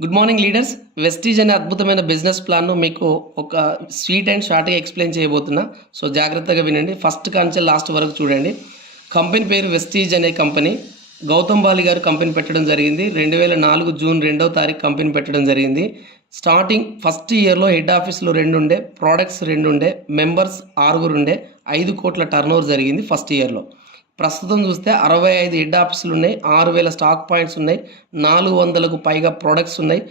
Good morning leaders. Vestige అనే అద్భుతమైన business ప్లాన్ను మీకు ఒక స్వీట్ అండ్ షార్ట్గా ఎక్స్ప్లెయిన్ చేయబోతున్నా. సో జాగ్రత్తగా వినండి. ఫస్ట్ కాంచె లాస్ట్ వరకు చూడండి. కంపెనీ పేరు వెస్టీజ్ అనే కంపెనీ. గౌతమ్ బాలి గారు కంపెనీ పెట్టడం జరిగింది. 2004 జూన్ 2వ తారీఖు కంపెనీ పెట్టడం జరిగింది. స్టార్టింగ్ ఫస్ట్ ఇయర్లో హెడ్ ఆఫీస్లో 2 ఉండే, ప్రోడక్ట్స్ 2 ఉండే, మెంబర్స్ 6 ఉండే, 5 కోట్ల టర్నోవర్ జరిగింది ఫస్ట్ ఇయర్లో. ప్రస్తుతం చూస్తే 65 హెడ్ ఆఫీసులు ఉన్నాయి, 6000 స్టాక్ పాయింట్స్ ఉన్నాయి, 400కు పైగా ప్రోడక్ట్స్ ఉన్నాయి.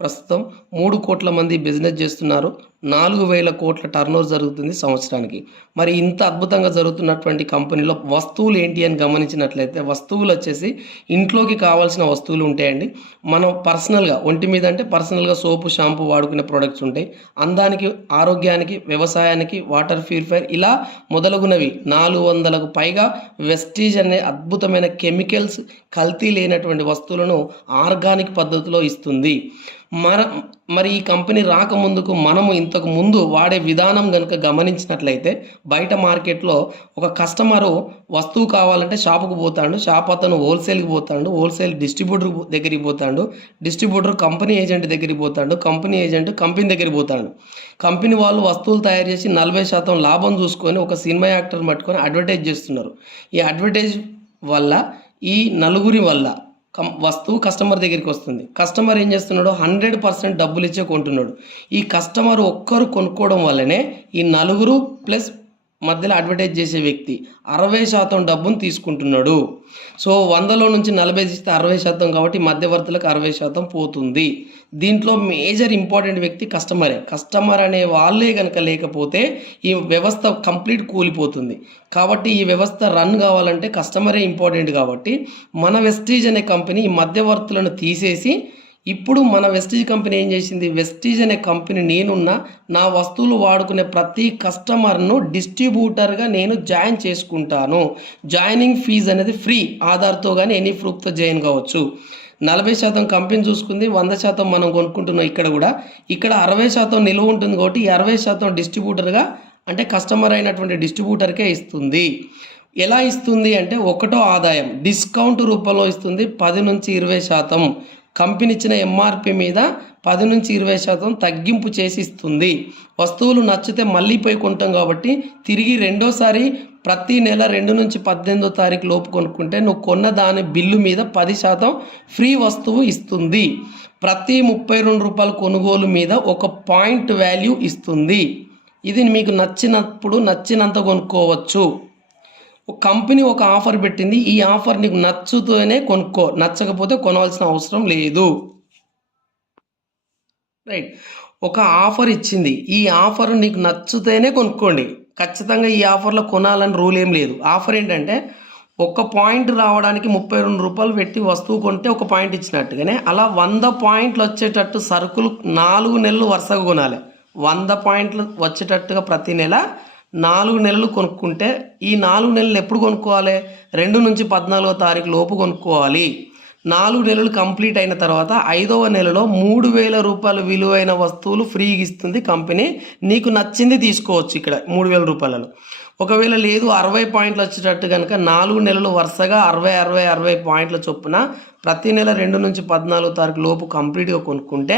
ప్రస్తుతం 3 కోట్ల మంది బిజినెస్ చేస్తున్నారు. 4000 కోట్ల టర్నోవర్ జరుగుతుంది సంవత్సరానికి. మరి ఇంత అద్భుతంగా జరుగుతున్నటువంటి కంపెనీలో వస్తువులు ఏంటి అని గమనించినట్లయితే, వస్తువులు వచ్చేసి ఇంట్లోకి కావాల్సిన వస్తువులు ఉంటాయండి. మనం పర్సనల్గా ఒంటి మీద అంటే పర్సనల్గా సోపు, షాంపూ వాడుకునే ప్రోడక్ట్స్ ఉంటాయి. అందానికి, ఆరోగ్యానికి, వ్యవసాయానికి, వాటర్ ప్యూరిఫైర్ ఇలా మొదలగునవి 400కు పైగా వెస్టీజ్ అనే అద్భుతమైన కెమికల్స్, కల్తీ లేనటువంటి వస్తువులను ఆర్గానిక్ పద్ధతిలో ఇస్తుంది. మరి ఈ కంపెనీ రాకముందుకు మనము ఇంతకు ముందు వాడే విధానం కనుక గమనించినట్లయితే, బయట మార్కెట్లో ఒక కస్టమరు వస్తువు కావాలంటే షాపుకు పోతాడు, షాప్ అతను హోల్సేల్కి పోతాడు, హోల్సేల్ డిస్ట్రిబ్యూటర్ దగ్గరికి పోతాడు, డిస్ట్రిబ్యూటర్ కంపెనీ ఏజెంట్ దగ్గరికి పోతాడు, కంపెనీ ఏజెంట్ కంపెనీ దగ్గరికి పోతాడు. కంపెనీ వాళ్ళు వస్తువులు తయారు చేసి 40% లాభం చూసుకొని ఒక సినిమా యాక్టర్ని పట్టుకొని అడ్వర్టైజ్ చేస్తున్నారు. ఈ అడ్వర్టైజ్ వల్ల, ఈ నలుగురి వల్ల వస్తువు కస్టమర్ దగ్గరికి వస్తుంది. కస్టమర్ ఏం చేస్తున్నాడు? 100% డబ్బులు ఇచ్చే కొంటున్నాడు. ఈ కస్టమర్ ఒక్కరు కొనుక్కోవడం వల్లనే ఈ నలుగురు ప్లస్ మధ్యలో అడ్వర్టైజ్ చేసే వ్యక్తి 60% డబ్బును తీసుకుంటున్నాడు. సో 100లో నుంచి 40 ఇస్తే 60%, కాబట్టి మధ్యవర్తులకు 60% పోతుంది. దీంట్లో మేజర్ ఇంపార్టెంట్ వ్యక్తి కస్టమరే. కస్టమర్ అనే వాళ్ళే కనుక లేకపోతే ఈ వ్యవస్థ కంప్లీట్ కూలిపోతుంది. కాబట్టి ఈ వ్యవస్థ రన్ కావాలంటే కస్టమరే ఇంపార్టెంట్. కాబట్టి మన వెస్టీజ్ అనే కంపెనీ ఈ మధ్యవర్తులను తీసేసి, ఇప్పుడు మన వెస్టీజ్ కంపెనీ ఏం చేసింది? వెస్టీజ్ అనే కంపెనీ నేనున్న నా వస్తువులు వాడుకునే ప్రతి కస్టమర్ను డిస్ట్రిబ్యూటర్గా నేను జాయిన్ చేసుకుంటాను. జాయినింగ్ ఫీజు అనేది ఫ్రీ. ఆధార్తో కానీ ఎనీ ప్రూఫ్తో జాయిన్ కావచ్చు. 40% కంపెనీ చూసుకుంది, 100% మనం కొనుక్కుంటున్నాం. ఇక్కడ 60% నిలువ ఉంటుంది. కాబట్టి ఈ 60% డిస్ట్రిబ్యూటర్గా అంటే కస్టమర్ అయినటువంటి డిస్ట్రిబ్యూటర్కే ఇస్తుంది. ఎలా ఇస్తుంది అంటే, ఒకటో ఆదాయం డిస్కౌంట్ రూపంలో ఇస్తుంది. 10 నుంచి 20% కంపెనీ ఇచ్చిన ఎంఆర్పి మీద 10 నుంచి 20% తగ్గింపు చేసి ఇస్తుంది. వస్తువులు నచ్చితే మళ్ళీ పోయి కొంటాం కాబట్టి తిరిగి రెండోసారి ప్రతి నెల 2 నుంచి 18వ తారీఖు లోపు కొనుక్కుంటే నువ్వు కొన్న దాని బిల్లు మీద 10% ఫ్రీ వస్తువు ఇస్తుంది. ప్రతి 32 రూపాయల కొనుగోలు మీద ఒక పాయింట్ వాల్యూ ఇస్తుంది. ఇది మీకు నచ్చినప్పుడు నచ్చినంత కొనుక్కోవచ్చు. కంపెనీ ఒక ఆఫర్ పెట్టింది. ఈ ఆఫర్ నీకు నచ్చుతూనే కొనుక్కో, నచ్చకపోతే కొనవలసిన అవసరం లేదు. రైట్. ఒక ఆఫర్ ఇచ్చింది. ఈ ఆఫర్ నీకు నచ్చితేనే కొనుక్కోండి. ఖచ్చితంగా ఈ ఆఫర్లో కొనాలని రూల్ ఏం లేదు. ఆఫర్ ఏంటంటే, ఒక పాయింట్ రావడానికి 32 రూపాయలు పెట్టి వస్తువు కొంటే ఒక పాయింట్ ఇచ్చినట్టుగానే అలా 100 పాయింట్లు వచ్చేటట్టు సరుకులు 4 నెలలు వరుసగా కొనాలి. 100 పాయింట్లు వచ్చేటట్టుగా ప్రతి నెల 4 నెలలు కొనుక్కుంటే, ఈ 4 నెలలు ఎప్పుడు కొనుక్కోవాలి? 2 నుంచి 14వ తారీఖు లోపు కొనుక్కోవాలి. 4 నెలలు కంప్లీట్ అయిన తర్వాత 5వ నెలలో 3000 రూపాయలు విలువైన వస్తువులు ఫ్రీగా ఇస్తుంది కంపెనీ. నీకు నచ్చింది తీసుకోవచ్చు. ఇక్కడ 3000 రూపాయలలో ఒకవేళ లేదు 60 పాయింట్లు వచ్చేటట్టు కనుక 4 నెలలు వరుసగా 60 పాయింట్ల చొప్పున ప్రతి నెల 2 నుంచి 14వ తారీఖు లోపు కంప్లీట్గా కొనుక్కుంటే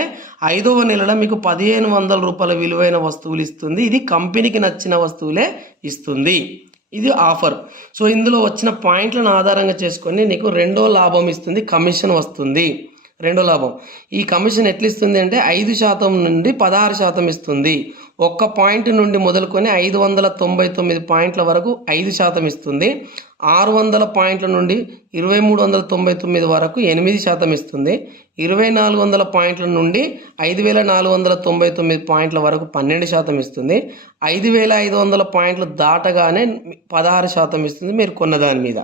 5వ నెలలో మీకు 1500 రూపాయల విలువైన వస్తువులు ఇస్తుంది. ఇది కంపెనీకి నచ్చిన వస్తువులే ఇస్తుంది. ఇది ఆఫర్. సో ఇందులో వచ్చిన పాయింట్లను ఆధారంగా చేసుకొని నీకు రెండో లాభం ఇస్తుంది, కమిషన్ వస్తుంది. రెండో లాభం ఈ కమిషన్ ఎట్లా ఇస్తుంది అంటే, 5% నుండి 16% ఇస్తుంది. ఒక్క పాయింట్ నుండి మొదలుకొని 599 పాయింట్ల వరకు 5% ఇస్తుంది. 600 పాయింట్ల నుండి 2399 వరకు 8% ఇస్తుంది. 2400 పాయింట్ల నుండి 5499 పాయింట్ల వరకు 12% ఇస్తుంది. 5500 పాయింట్లు దాటగానే 16% ఇస్తుంది మీరు కొన్న దాని మీద.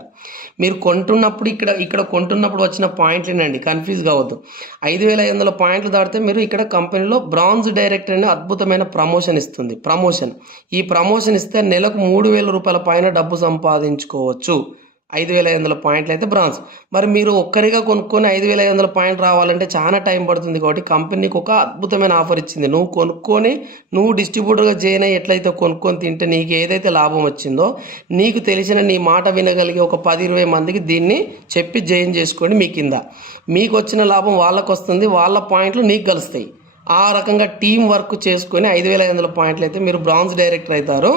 మీరు కొంటున్నప్పుడు ఇక్కడ కొంటున్నప్పుడు వచ్చిన పాయింట్లేనండి, కన్ఫ్యూజ్ కావద్దు. 5500 పాయింట్లు దాటితే మీరు ఇక్కడ కంపెనీలో బ్రాంజ్ డైరెక్టర్ అనే అద్భుతమైన ప్రమోషన్ ఇస్తుంది. ఈ ప్రమోషన్ ఇస్తే నెలకు 3000 రూపాయల పైన డబ్బు సంపాదించుకోవచ్చు. 5,500 పాయింట్లు అయితే బ్రాంజ్. మరి మీరు ఒక్కరిగా కొనుక్కొని 5,500 పాయింట్ రావాలంటే చాలా టైం పడుతుంది. కాబట్టి కంపెనీకి ఒక అద్భుతమైన ఆఫర్ ఇచ్చింది. నువ్వు కొనుక్కొని నువ్వు డిస్ట్రిబ్యూటర్గా జాయిన్ అయ్యి ఎట్లయితే కొనుక్కొని తింటే నీకు ఏదైతే లాభం వచ్చిందో నీకు తెలిసిన నీ మాట వినగలిగే ఒక 10-20 మందికి దీన్ని చెప్పి జాయిన్ చేసుకోండి. మీ కింద మీకు వచ్చిన లాభం వాళ్ళకు వస్తుంది, వాళ్ళ పాయింట్లు నీకు కలుస్తాయి. ఆ రకంగా టీం వర్క్ చేసుకొని 5,500 పాయింట్లు అయితే మీరు బ్రాంజ్ డైరెక్టర్ అవుతారు.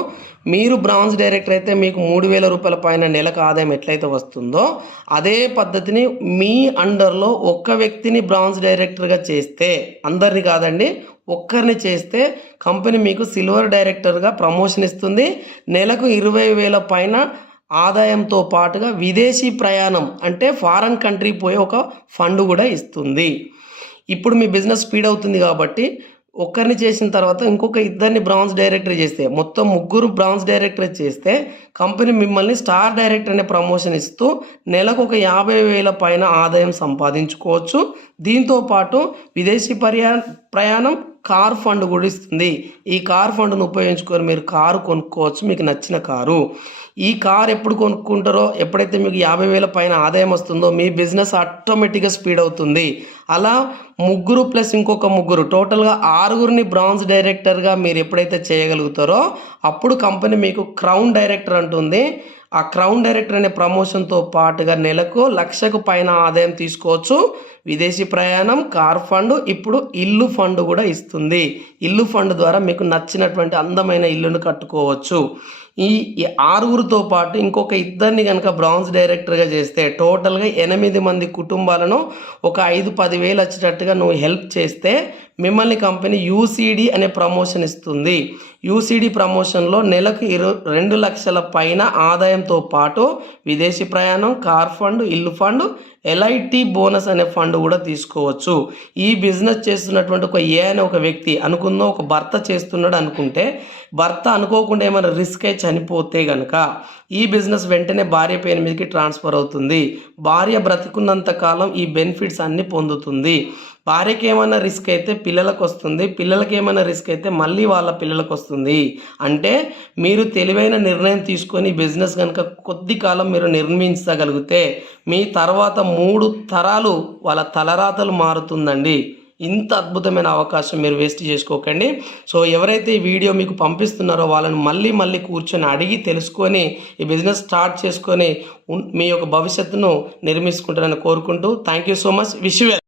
మీరు బ్రాంజ్ డైరెక్టర్ అయితే మీకు 3,000 రూపాయల పైన నెలకు ఆదాయం ఎట్లయితే వస్తుందో అదే పద్ధతిని మీ అండర్లో ఒక్క వ్యక్తిని బ్రాంజ్ డైరెక్టర్గా చేస్తే, అందరిని కాదండి, ఒక్కరిని చేస్తే కంపెనీ మీకు సిల్వర్ డైరెక్టర్గా ప్రమోషన్ ఇస్తుంది. నెలకు 20,000 పైన ఆదాయంతో పాటుగా విదేశీ ప్రయాణం అంటే ఫారెన్ కంట్రీ పోయే ఒక ఫండ్ కూడా ఇస్తుంది. ఇప్పుడు మీ బిజినెస్ స్పీడ్ అవుతుంది కాబట్టి ఒక్కరిని చేసిన తర్వాత ఇంకొక ఇద్దరిని బ్రాంజ్ డైరెక్టర్ చేస్తే మొత్తం 3 బ్రాంజ్ డైరెక్టర్ చేస్తే కంపెనీ మిమ్మల్ని స్టార్ డైరెక్టర్ అనే ప్రమోషన్ ఇస్తూ నెలకు ఒక 50,000 పైన ఆదాయం సంపాదించుకోవచ్చు. దీంతోపాటు విదేశీ ప్రయాణం కార్ ఫండ్ కూడా ఇస్తుంది. ఈ కార్ ఫండ్ను ఉపయోగించుకొని మీరు కారు కొనుక్కోవచ్చు, మీకు నచ్చిన కారు. ఈ కార్ ఎప్పుడు కొనుక్కుంటారో, ఎప్పుడైతే మీకు 50,000 పైన ఆదాయం వస్తుందో మీ బిజినెస్ ఆటోమేటిక్గా స్పీడ్ అవుతుంది. అలా 3 ప్లస్ ఇంకొక 3 టోటల్గా 6 బ్రాంజ్ డైరెక్టర్గా మీరు ఎప్పుడైతే చేయగలుగుతారో అప్పుడు కంపెనీ మీకు క్రౌన్ డైరెక్టర్ అంటుంది. ఆ క్రౌన్ డైరెక్టర్ అనే ప్రమోషన్తో పాటుగా నెలకు 1,00,000 పైన ఆదాయం తీసుకోవచ్చు. విదేశీ ప్రయాణం, కార్ ఫండ్, ఇప్పుడు ఇల్లు ఫండ్ కూడా ఇస్తుంది. ఇల్లు ఫండ్ ద్వారా మీకు నచ్చినటువంటి అందమైన ఇల్లును కట్టుకోవచ్చు. ఈ 6తో పాటు ఇంకొక ఇద్దరిని కనుక బ్రాంజ్ డైరెక్టర్గా చేస్తే టోటల్గా 8 మంది కుటుంబాలను ఒక 5-10 వేలు వచ్చేటట్టుగా నువ్వు హెల్ప్ చేస్తే మిమ్మల్ని కంపెనీ యూసీడీ అనే ప్రమోషన్ ఇస్తుంది. యూసీడీ ప్రమోషన్లో నెలకు 2 లక్షల పైన ఆదాయంతో పాటు విదేశీ ప్రయాణం, కార్ ఫండ్, ఇల్లు ఫండ్, ఎల్ఐటి బోనస్ అనే ఫండ్ కూడా తీసుకోవచ్చు. ఈ బిజినెస్ చేస్తున్నటువంటి ఒక అనే ఒక వ్యక్తి అనుకుందో, ఒక భర్త చేస్తున్నాడు అనుకుంటే, భర్త అనుకోకుండా ఏమైనా రిస్క్ అయి చనిపోతే కనుక ఈ బిజినెస్ వెంటనే భార్య పేరు మీదకి ట్రాన్స్ఫర్ అవుతుంది. భార్య బ్రతికున్నంత కాలం ఈ బెనిఫిట్స్ అన్ని పొందుతుంది. భార్యకి ఏమైనా రిస్క్ అయితే పిల్లలకు వస్తుంది, పిల్లలకి ఏమైనా రిస్క్ అయితే మళ్ళీ వాళ్ళ పిల్లలకు వస్తుంది. అంటే మీరు తెలివైన నిర్ణయం తీసుకొని బిజినెస్ కనుక కొద్ది కాలం మీరు నిర్మించగలిగితే మీ తర్వాత 3 తరాలు వాళ్ళ తలరాతలు మారుతుందండి. ఇంత అద్భుతమైన అవకాశం మీరు వేస్ట్ చేసుకోకండి. సో ఎవరైతే ఈ వీడియో మీకు పంపిస్తున్నారో వాళ్ళని మళ్ళీ కూర్చొని అడిగి తెలుసుకొని ఈ బిజినెస్ స్టార్ట్ చేసుకొని మీ యొక్క భవిష్యత్తును నిర్మించుకుంటారని కోరుకుంటూ thank you so much. Wish you well.